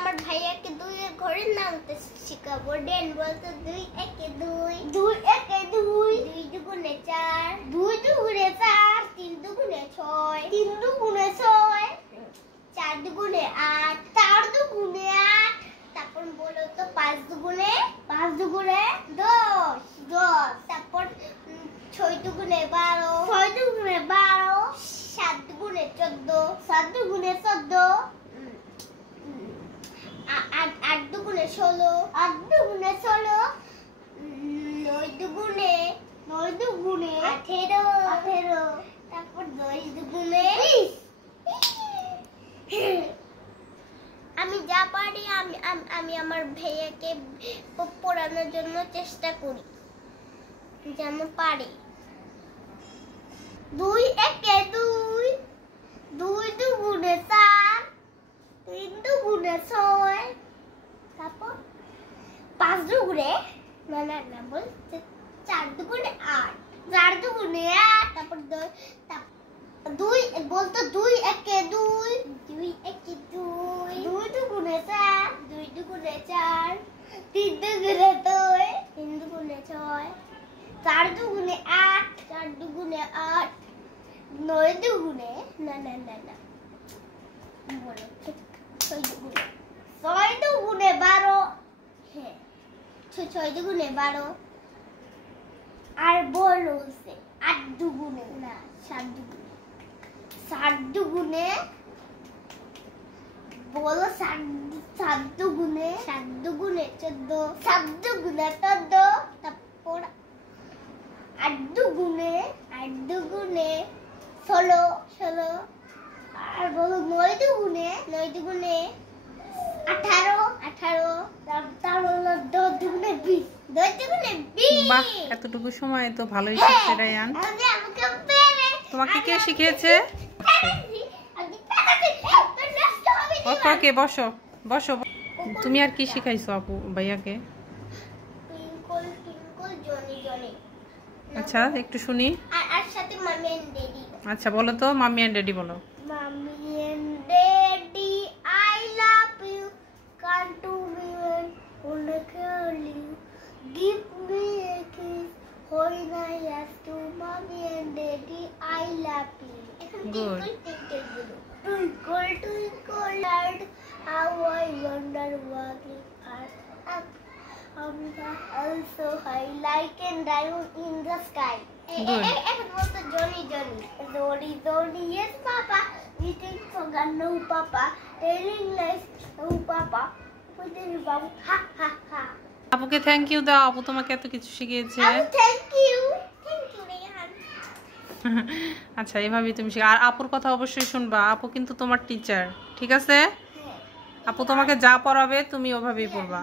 আমার ভাইয়াকে 2 এর ঘরের নামতে শিখাবো। ডেন বলতো 2 একে 2, 2 একে 2, 2 দুগুণে 4, 2 দুগুণে 4, 3 দুগুণে 6, 3 দুগুণে 6, 4 দুগুণে 8, 4 দুগুণে 8। তারপর বলো তো 5 দুগুণে 10, 10। তারপর 6 দুগুণে 12, 6 দুগুণে 12, 7 দুগুণে 14, 7 দুগুণে 14, 8 দুগুণে 16, 8 দুগুণে 16, 9 দুগুণে 18, তারপর 10 দুগুণে 20। আমি যা পারি আমি আমার ভাইয়াকে পড়ানোর জন্য চেষ্টা করি, যেমন পারি। 2 একে 2, 2 দুগুণে 4, 3 দুগুণে 6, তারপর 5 দুগুণে না বল 4 দুগুণে 8, 4 দুগুণে 8। তারপর 2 বলতো 2 একে 2, 2 একে 2, 2 দুগুণে 4, 2 দুগুণে 4, 3 দুগুণে 2, 3 দুগুণে 6, 4 দুগুণে 8, 4 দুগুণে 8, 9 দুগুণে না বলো 6 দুগুণে 12। হ্যাঁ 6 দুগুণে 12। আর বলো 8 দুগুণে না 7 দুগুণে 7 দুগুণে বলো 7 দুগুণে 14, 7 দুগুণে 14। তারপর 8 দুগুণে 16। আর বলো 9 দুগুণে 18। তারপর 10 দুগুণে 20, 10 দুগুণে 20। বাহ, এতটুকু সময় তো ভালোই শিখছে রায়ান। তোমাকে কে শিখিয়েছে? ওকে বসো বসো। তুমি আর কি শিখাইছো আপু ভাইয়াকে? Twinkle twinkle Johnny Johnny. আচ্ছা একটু শুনি। আর সাথে মামি এন্ড ড্যাডি। আচ্ছা বলো তো, মাম্মি এন্ড ড্যাডি বলো। Mummy and daddy I love you, can't to be only call you, give me a kiss when I ask you, mommy and daddy I love you. Good. Twinkle twinkle light, how I wonder what you are up. Also high like a diamond in the sky. Good. এখন বলতো Johnny Johnny, Johnny Johnny yes papa, eating sugar no papa, telling lies no papa, putting bomb ha ha ha. আপুকে thank you দাও, আপু তোমাকে এত কিছু শিখিয়েছে। Thank you Rehan. আচ্ছা এভাবেই তুমি আর আপুর কথা অবশ্যই শুনবা, আপু কিন্তু তোমার টিচার, ঠিক আছে? আপু তোমাকে যা পড়াবে তুমি ওভাবেই পড়বা।